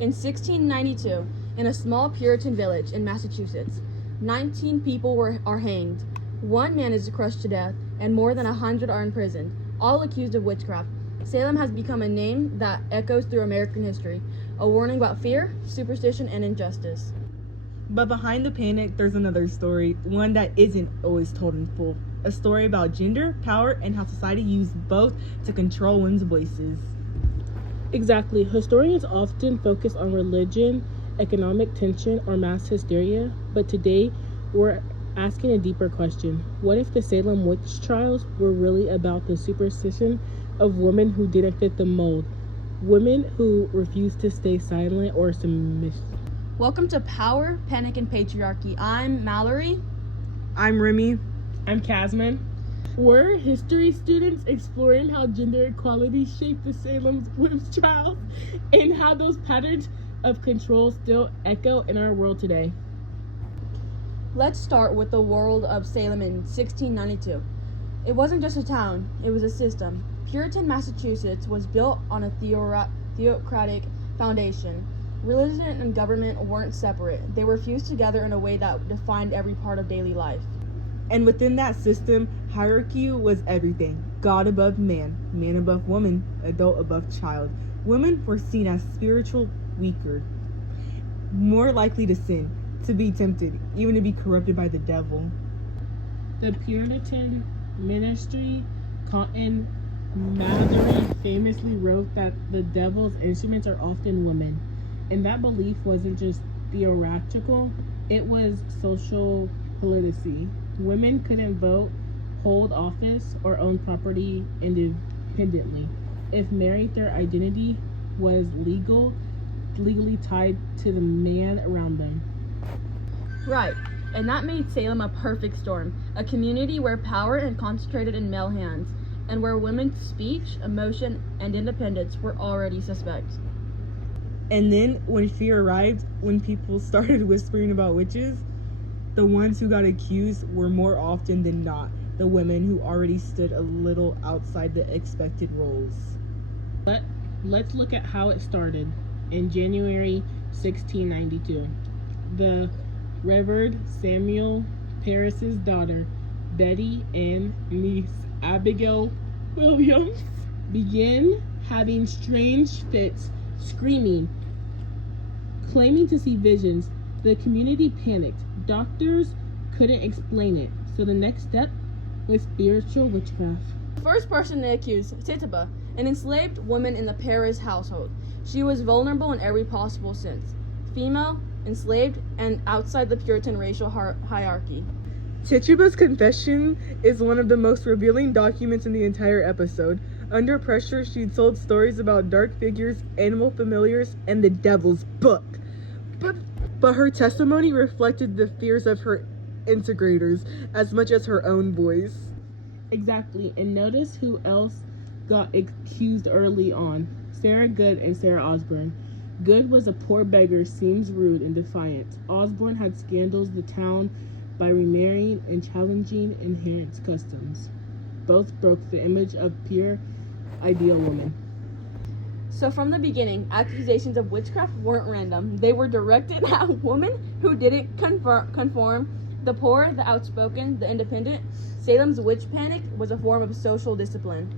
In 1692, in a small Puritan village in Massachusetts, 19 people are hanged. One man is crushed to death, and more than 100 are imprisoned, all accused of witchcraft. Salem has become a name that echoes through American history, a warning about fear, superstition, and injustice. But behind the panic, there's another story, one that isn't always told in full. A story about gender, power, and how society used both to control women's voices. Exactly. Historians often focus on religion, economic tension, or mass hysteria, but today we're asking a deeper question. What if the Salem witch trials were really about the superstition of women who didn't fit the mold, women who refused to stay silent or submissive? Welcome to Power, Panic, and Patriarchy. I'm Malorie. I'm Remy. I'm Casman. We're history students exploring how gender equality shaped the Salem witch trials and how those patterns of control still echo in our world today. Let's start with the world of Salem in 1692. It wasn't just a town, it was a system. Puritan Massachusetts was built on a theocratic foundation. Religion and government weren't separate. They were fused together in a way that defined every part of daily life. And within that system, hierarchy was everything. God above man, man above woman, adult above child. Women were seen as spiritual weaker, more likely to sin, to be tempted, even to be corrupted by the devil. The Puritan ministry, Cotton Mather, famously wrote that the devil's instruments are often women. And that belief wasn't just theoretical, it was social policy. Women couldn't vote, hold office, or own property independently. If married, their identity was legally tied to the man around them. Right, and that made Salem a perfect storm, a community where power and concentrated in male hands, and where women's speech, emotion, and independence were already suspect. And then, when fear arrived, when people started whispering about witches, the ones who got accused were more often than not the women who already stood a little outside the expected roles. Let's look at how it started. In January 1692, the Reverend Samuel Parris's daughter, Betty and niece Abigail Williams, began having strange fits, screaming, claiming to see visions. The community panicked. Doctors couldn't explain it. So the next step was spiritual witchcraft. The first person they accused, Tituba, an enslaved woman in the Parris household. She was vulnerable in every possible sense. Female, enslaved, and outside the Puritan racial hierarchy. Tituba's confession is one of the most revealing documents in the entire episode. Under pressure, she'd told stories about dark figures, animal familiars, and the devil's book. But her testimony reflected the fears of her integrators as much as her own voice. Exactly, and notice who else got accused early on. Sarah Good and Sarah Osborne. Good was a poor beggar, seems rude and defiant. Osborne had scandals the town by remarrying and challenging inherent customs. Both broke the image of pure, ideal woman. So from the beginning, accusations of witchcraft weren't random. They were directed at women who didn't conform, the poor, the outspoken, the independent. Salem's witch panic was a form of social discipline.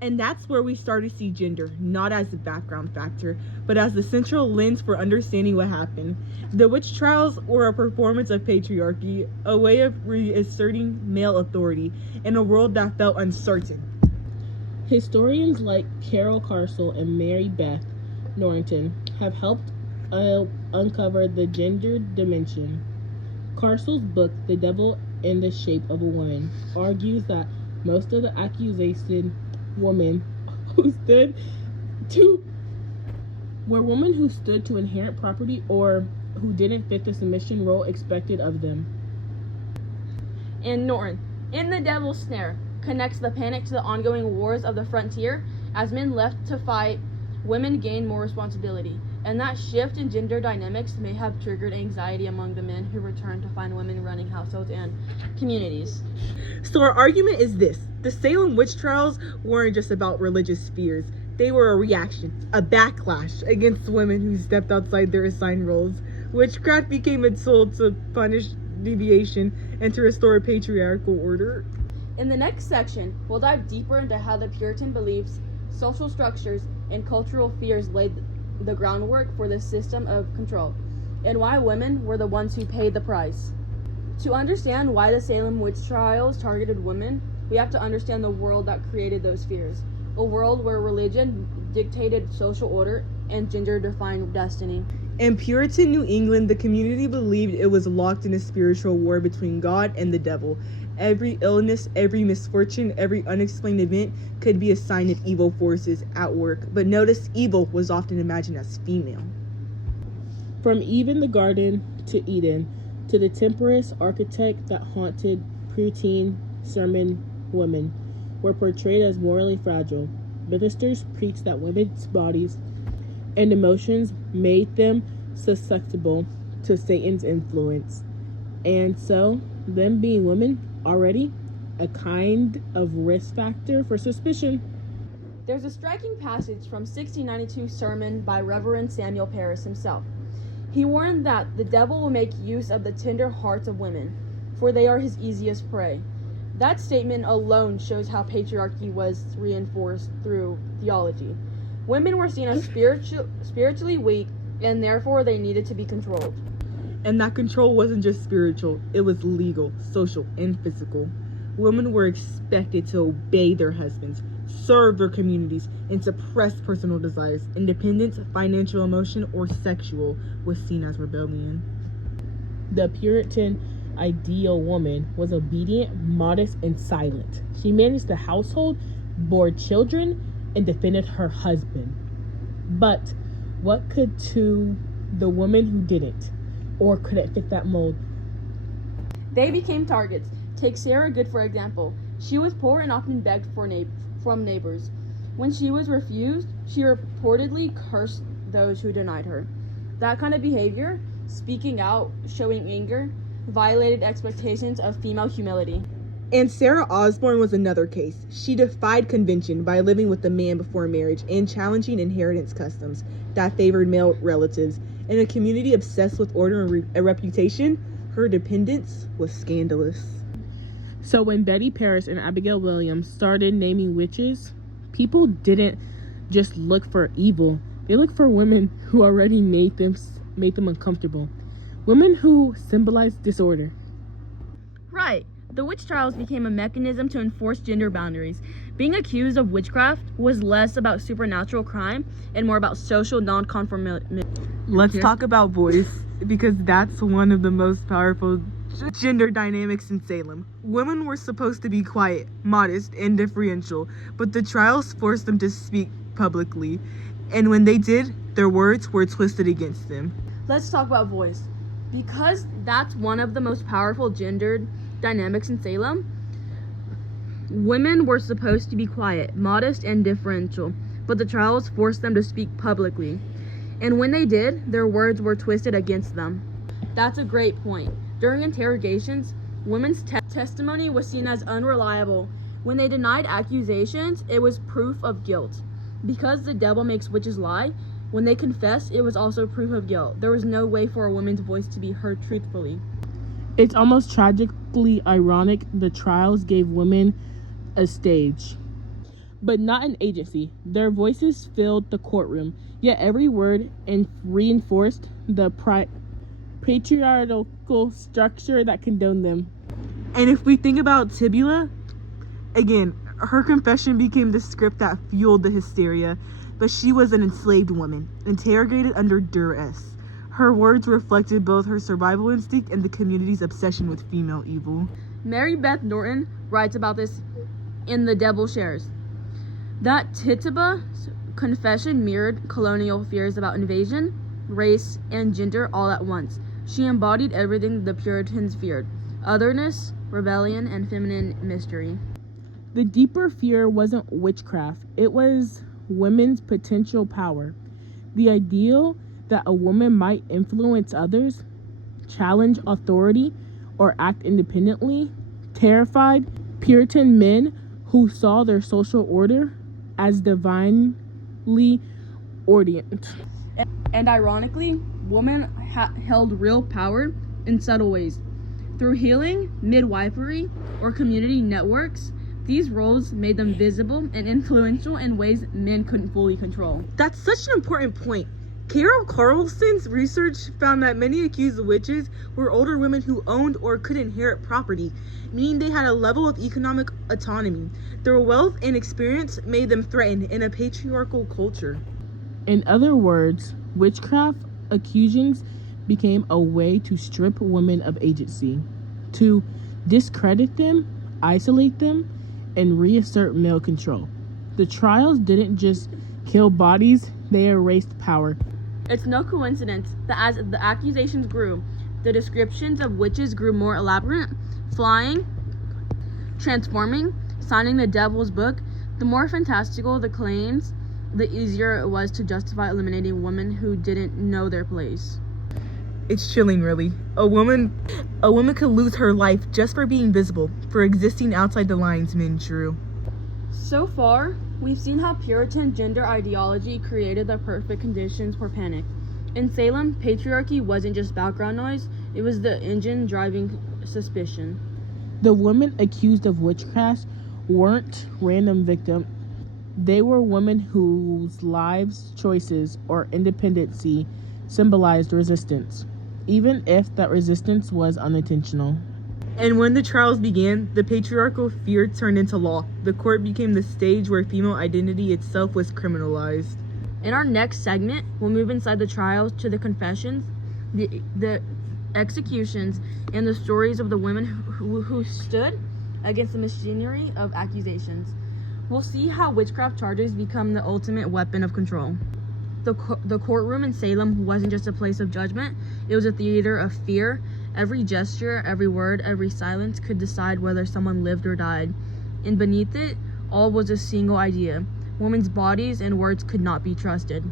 And that's where we start to see gender, not as a background factor, but as the central lens for understanding what happened. The witch trials were a performance of patriarchy, a way of reasserting male authority in a world that felt uncertain. Historians like Carol Carsell and Mary Beth Norrington have helped uncover the gender dimension. Carsell's book, The Devil in the Shape of a Woman, argues that most of the accusation were women who stood to inherit property or who didn't fit the submission role expected of them. And Norton, in The Devil's Snare, connects the panic to the ongoing wars of the frontier. As men left to fight, women gained more responsibility, and that shift in gender dynamics may have triggered anxiety among the men who returned to find women running households and communities. So our argument is this: the Salem witch trials weren't just about religious fears. They were a reaction, a backlash against women who stepped outside their assigned roles. Witchcraft became a tool to punish deviation and to restore a patriarchal order. In the next section, we'll dive deeper into how the Puritan beliefs, social structures, and cultural fears laid the groundwork for this system of control, and why women were the ones who paid the price. To understand why the Salem witch trials targeted women, we have to understand the world that created those fears. A world where religion dictated social order and gender defined destiny. In Puritan New England, the community believed it was locked in a spiritual war between God and the devil. Every illness, every misfortune, every unexplained event could be a sign of evil forces at work. But notice, evil was often imagined as female. From Eve in the garden to Eden, to the temperance architect that haunted Puritan sermon women were portrayed as morally fragile. Ministers preached that women's bodies and emotions made them susceptible to Satan's influence. And so, them being women already a kind of risk factor for suspicion. There's a striking passage from 1692 sermon by Reverend Samuel Parris himself. He warned that the devil will make use of the tender hearts of women, for they are his easiest prey. That statement alone shows how patriarchy was reinforced through theology. Women were seen as spiritually weak, and therefore they needed to be controlled. And that control wasn't just spiritual, it was legal, social, and physical. Women were expected to obey their husbands, serve their communities, and suppress personal desires. Independence, financial, emotion, or sexual was seen as rebellion. The Puritan ideal woman was obedient, modest, and silent. She managed the household, bore children, and defended her husband. But what could to the woman who didn't, or couldn't fit that mold? They became targets. Take Sarah Good for example. She was poor and often begged from neighbors. When she was refused, she reportedly cursed those who denied her. That kind of behavior, speaking out, showing anger, violated expectations of female humility. And Sarah Osborne was another case. She defied convention by living with a man before marriage and challenging inheritance customs that favored male relatives. In a community obsessed with order and reputation, her dependence was scandalous. So when Betty Parris and Abigail Williams started naming witches, people didn't just look for evil. They looked for women who already made them uncomfortable. Women who symbolized disorder. Right. The witch trials became a mechanism to enforce gender boundaries. Being accused of witchcraft was less about supernatural crime and more about social non-conformity. Let's talk about voice, because that's one of the most powerful gender dynamics in Salem. Women were supposed to be quiet, modest, and differential, but the trials forced them to speak publicly, and when they did, their words were twisted against them. Let's talk about voice. Because that's one of the most powerful gendered dynamics in Salem, women were supposed to be quiet, modest, and differential, but the trials forced them to speak publicly. And when they did, their words were twisted against them. That's a great point. During interrogations, women's testimony was seen as unreliable. When they denied accusations, it was proof of guilt. Because the devil makes witches lie, when they confessed, it was also proof of guilt. There was no way for a woman's voice to be heard truthfully. It's almost tragically ironic the trials gave women a stage, but not an agency. Their voices filled the courtroom, yet every word reinforced the patriarchal structure that condoned them. And if we think about Tibula, again, her confession became the script that fueled the hysteria, but she was an enslaved woman, interrogated under duress. Her words reflected both her survival instinct and the community's obsession with female evil. Mary Beth Norton writes about this in The Devil Shares. That Tituba's confession mirrored colonial fears about invasion, race, and gender all at once. She embodied everything the Puritans feared: otherness, rebellion, and feminine mystery. The deeper fear wasn't witchcraft, it was women's potential power. The ideal that a woman might influence others, challenge authority, or act independently terrified Puritan men who saw their social order as divine spiritually ordained. And ironically, women held real power in subtle ways. Through healing, midwifery, or community networks, these roles made them visible and influential in ways men couldn't fully control. That's such an important point. Carol Carlson's research found that many accused witches were older women who owned or could inherit property, meaning they had a level of economic autonomy. Their wealth and experience made them threatened in a patriarchal culture. In other words, witchcraft accusations became a way to strip women of agency, to discredit them, isolate them, and reassert male control. The trials didn't just kill bodies, they erased power. It's no coincidence that as the accusations grew, the descriptions of witches grew more elaborate, flying, transforming, signing the devil's book. The more fantastical the claims, the easier it was to justify eliminating women who didn't know their place. It's chilling, really. A woman could lose her life just for being visible, for existing outside the lines men drew. So far, we've seen how Puritan gender ideology created the perfect conditions for panic. In Salem, patriarchy wasn't just background noise, it was the engine driving suspicion. The women accused of witchcraft weren't random victims. They were women whose lives, choices, or independency symbolized resistance, even if that resistance was unintentional. And when the trials began, the patriarchal fear turned into law. The court became the stage where female identity itself was criminalized. In our next segment, we'll move inside the trials to the confessions, the executions, and the stories of the women who stood against the machinery of accusations. We'll see how witchcraft charges become the ultimate weapon of control. The courtroom in Salem wasn't just a place of judgment, it was a theater of fear. Every gesture, every word, every silence could decide whether someone lived or died. And beneath it, all was a single idea. Women's bodies and words could not be trusted.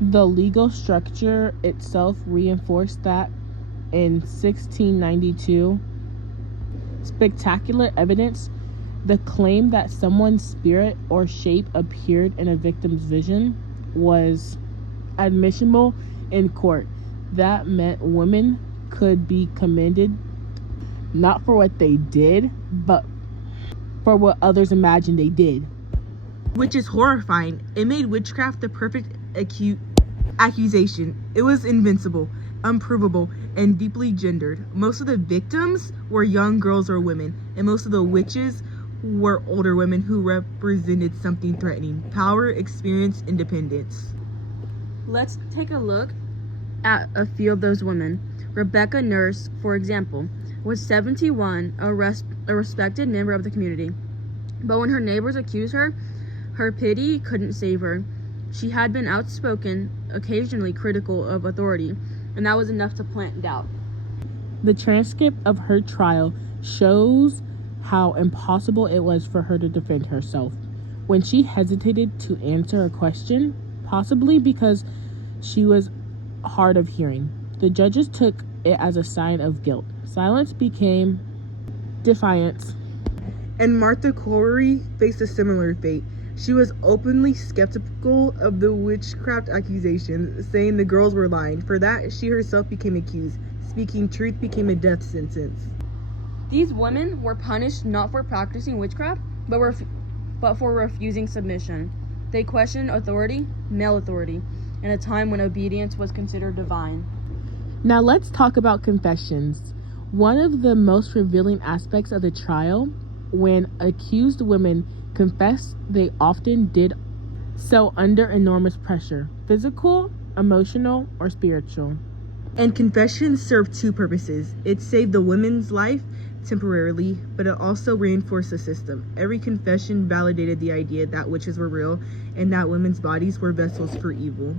The legal structure itself reinforced that. In 1692, spectacular evidence, the claim that someone's spirit or shape appeared in a victim's vision, was admissible in court. That meant women could be commended not for what they did, but for what others imagined they did. Which is horrifying. It made witchcraft the perfect accusation. It was invincible, unprovable, and deeply gendered. Most of the victims were young girls or women, and most of the witches were older women who represented something threatening: power, experience, independence. Let's take a look at a few of those women. Rebecca Nurse, for example, was 71, a respected member of the community. But when her neighbors accused her, her pity couldn't save her. She had been outspoken, occasionally critical of authority, and that was enough to plant doubt. The transcript of her trial shows how impossible it was for her to defend herself. When she hesitated to answer a question, possibly because she was hard of hearing, the judges took it as a sign of guilt. Silence became defiance. And Martha Corey faced a similar fate. She was openly skeptical of the witchcraft accusations, saying the girls were lying. For that, she herself became accused. Speaking truth became a death sentence. These women were punished not for practicing witchcraft, but for refusing submission. They questioned authority, male authority, in a time when obedience was considered divine. Now let's talk about confessions. One of the most revealing aspects of the trial, when accused women confessed, they often did so under enormous pressure, physical, emotional, or spiritual. And confession served two purposes. It saved the woman's life temporarily, but it also reinforced the system. Every confession validated the idea that witches were real and that women's bodies were vessels for evil.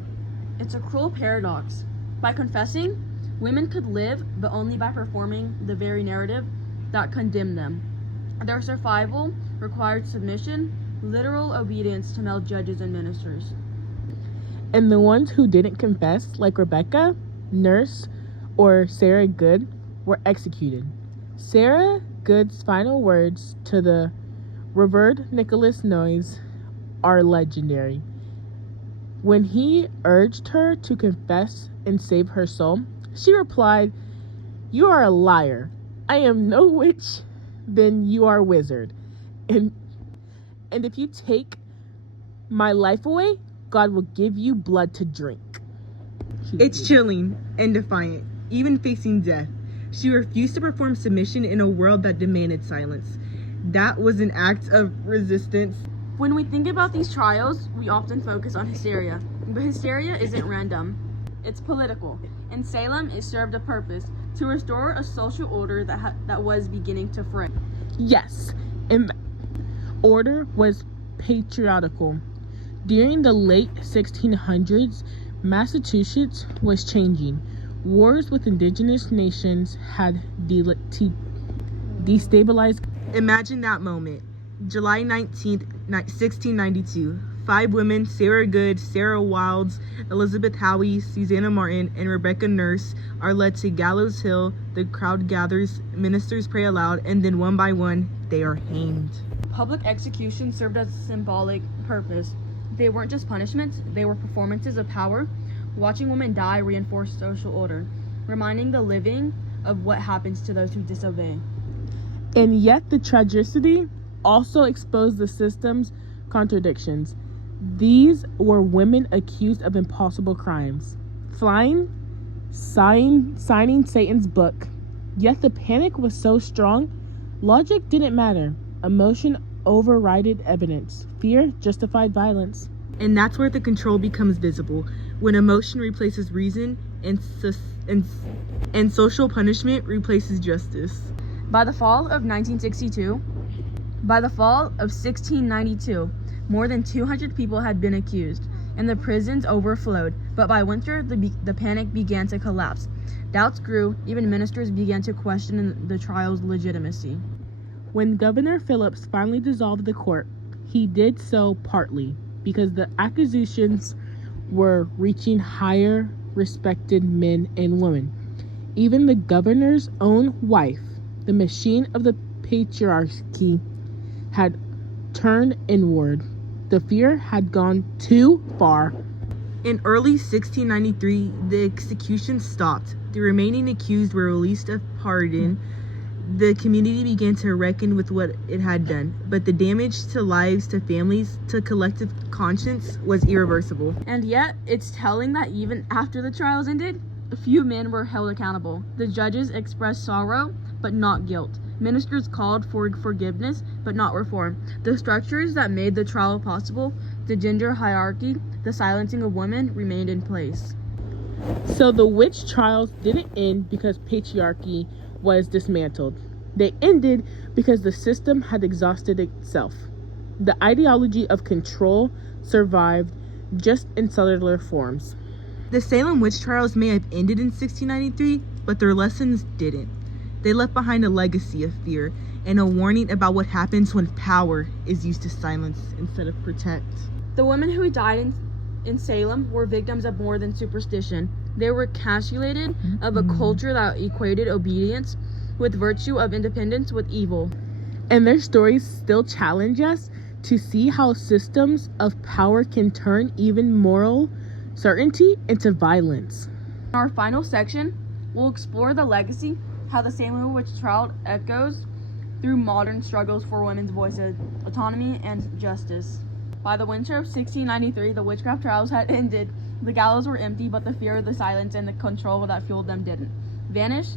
It's a cruel paradox. By confessing, women could live, but only by performing the very narrative that condemned them. Their survival required submission, literal obedience to male judges and ministers. And the ones who didn't confess, like Rebecca, Nurse, or Sarah Good, were executed. Sarah Good's final words to the Reverend Nicholas Noyes are legendary. When he urged her to confess and save her soul, she replied, "You are a liar. I am no witch, then you are a wizard. And if you take my life away, God will give you blood to drink." It's chilling and defiant, even facing death. She refused to perform submission in a world that demanded silence. That was an act of resistance. When we think about these trials, we often focus on hysteria. But hysteria isn't random. It's political. In Salem, it served a purpose, to restore a social order that was beginning to fray. Yes, and order was patriarchal. During the late 1600s, Massachusetts was changing. Wars with indigenous nations had destabilized. Imagine that moment. July 19th, 1692. 5 women, Sarah Good, Sarah Wilds, Elizabeth Howie, Susanna Martin, and Rebecca Nurse, are led to Gallows Hill. The crowd gathers, ministers pray aloud, and then one by one, they are hanged. Public execution served as a symbolic purpose. They weren't just punishments, they were performances of power. Watching women die reinforced social order, reminding the living of what happens to those who disobey. And yet the tragedy also exposed the system's contradictions. These were women accused of impossible crimes, signing Satan's book. Yet the panic was so strong, logic didn't matter. Emotion overrided evidence. Fear justified violence. And that's where the control becomes visible, when emotion replaces reason and social punishment replaces justice. By the fall of 1692, more than 200 people had been accused, and the prisons overflowed. But by winter, the panic began to collapse. Doubts grew, even ministers began to question the trial's legitimacy. When Governor Phillips finally dissolved the court, he did so partly because the accusations were reaching higher respected men and women. Even the governor's own wife, the machine of the patriarchy, had turned inward. The fear had gone too far. In early 1693, the execution stopped. The remaining accused were released of pardon. The community began to reckon with what it had done, but the damage to lives, to families, to collective conscience was irreversible. And yet, it's telling that even after the trials ended, a few men were held accountable. The judges expressed sorrow, but not guilt. Ministers called for forgiveness, but not reform. The structures that made the trial possible, the gender hierarchy, the silencing of women, remained in place. So the witch trials didn't end because patriarchy was dismantled. They ended because the system had exhausted itself. The ideology of control survived, just in subtler forms. The Salem witch trials may have ended in 1693, but their lessons didn't. They left behind a legacy of fear and a warning about what happens when power is used to silence instead of protect. The women who died in Salem were victims of more than superstition. They were encapsulated of a culture that equated obedience with virtue, of independence with evil. And their stories still challenge us to see how systems of power can turn even moral certainty into violence. In our final section, we'll explore the legacy, how the Salem witch trial echoes through modern struggles for women's voices, autonomy, and justice. By the winter of 1693, the witchcraft trials had ended. The gallows were empty, but the fear of the silence and the control that fueled them didn't vanish.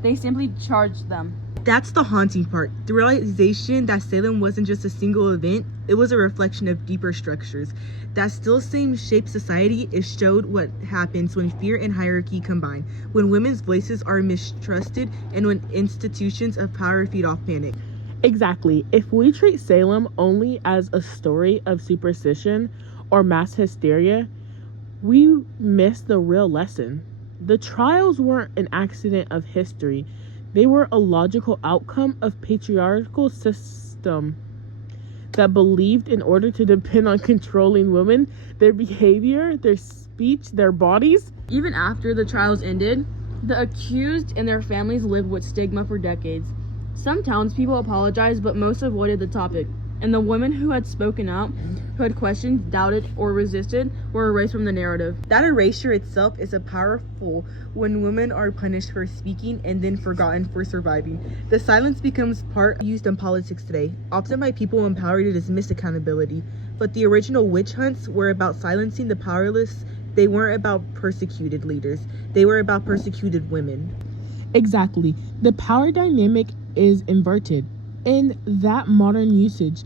They simply charged them. That's the haunting part. The realization that Salem wasn't just a single event, it was a reflection of deeper structures that still same shape society. It showed what happens when fear and hierarchy combine, when women's voices are mistrusted, and when institutions of power feed off panic. Exactly. If we treat Salem only as a story of superstition or mass hysteria, we miss the real lesson. The trials weren't an accident of history. They were a logical outcome of patriarchal system that believed in order to depend on controlling women, their behavior, their speech, their bodies. Even after the trials ended, the accused and their families lived with stigma for decades. Some townspeople apologized, but most avoided the topic. And the women who had spoken out, who had questioned, doubted, or resisted, were erased from the narrative. That erasure itself is a powerful when women are punished for speaking and then forgotten for surviving. The silence becomes part used in politics today, often by people in power to dismiss accountability. But the original witch hunts were about silencing the powerless. They weren't about persecuted leaders. They were about persecuted women. Exactly. The power dynamic is inverted. In that modern usage,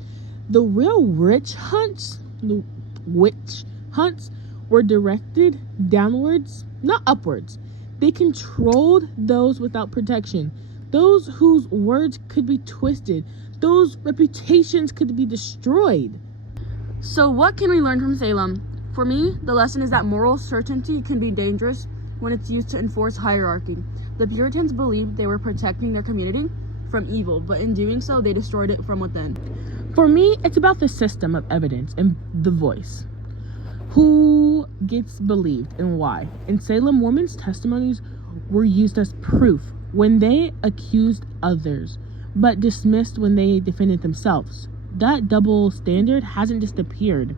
the real witch hunts were directed downwards, not upwards. They controlled those without protection, those whose words could be twisted, those reputations could be destroyed. So what can we learn from Salem? For me, the lesson is that moral certainty can be dangerous when it's used to enforce hierarchy. The Puritans believed they were protecting their community from evil, but in doing so, they destroyed it from within. For me, it's about the system of evidence and the voice. Who gets believed and why? In Salem, women's testimonies were used as proof when they accused others, but dismissed when they defended themselves. That double standard hasn't disappeared.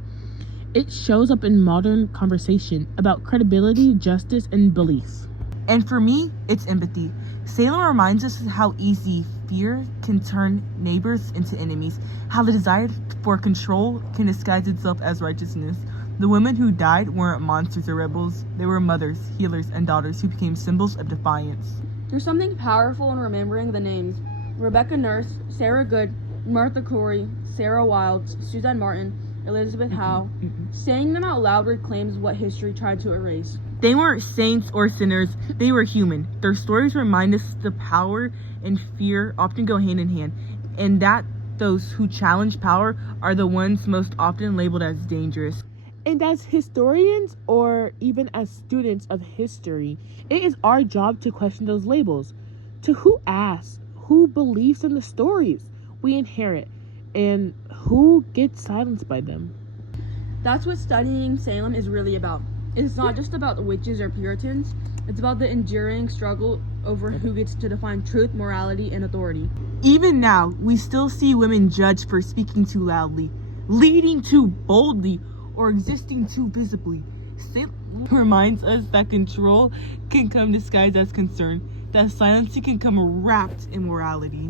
It shows up in modern conversation about credibility, justice, and belief. And for me, it's empathy. Salem reminds us how easy fear can turn neighbors into enemies, how the desire for control can disguise itself as righteousness. The women who died weren't monsters or rebels. They were mothers, healers, and daughters who became symbols of defiance. There's something powerful in remembering the names. Rebecca Nurse, Sarah Good, Martha Corey, Sarah Wilds, Suzanne Martin, Elizabeth Howe. Saying them out loud reclaims what history tried to erase. They weren't saints or sinners. They were human. Their stories remind us the power and fear often go hand in hand, and that those who challenge power are the ones most often labeled as dangerous. And as historians, or even as students of history, it is our job to question those labels. To who asks, who believes in the stories we inherit, and who gets silenced by them. That's what studying Salem is really about. It's not just about witches or Puritans. It's about the enduring struggle over who gets to define truth, morality, and authority. Even now, we still see women judged for speaking too loudly, leading too boldly, or existing too visibly. Salem reminds us that control can come disguised as concern, that silencing can come wrapped in morality.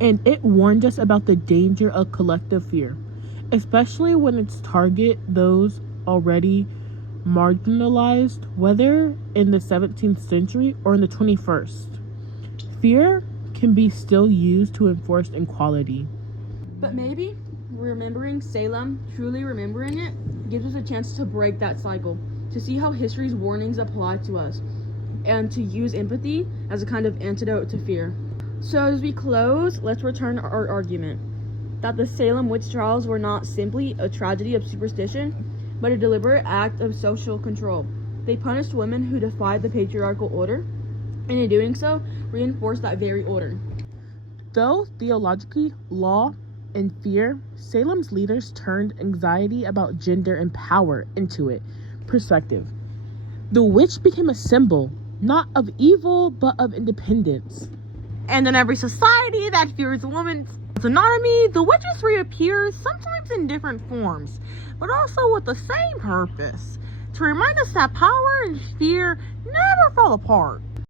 And it warned us about the danger of collective fear, especially when it's target those already marginalized, whether in the 17th century or in the 21st. Fear can be still used to enforce equality. But maybe remembering Salem, truly remembering it, gives us a chance to break that cycle, to see how history's warnings apply to us, and to use empathy as a kind of antidote to fear. So as we close, let's return to our argument that the Salem witch trials were not simply a tragedy of superstition, but a deliberate act of social control. They punished women who defied the patriarchal order, and in doing so, reinforced that very order. Though theologically, law, and fear, Salem's leaders turned anxiety about gender and power into it perspective. The witch became a symbol, not of evil, but of independence. And in every society that fears a woman's autonomy, the witches reappear, sometimes in different forms, but also with the same purpose, to remind us that power and fear never fall apart.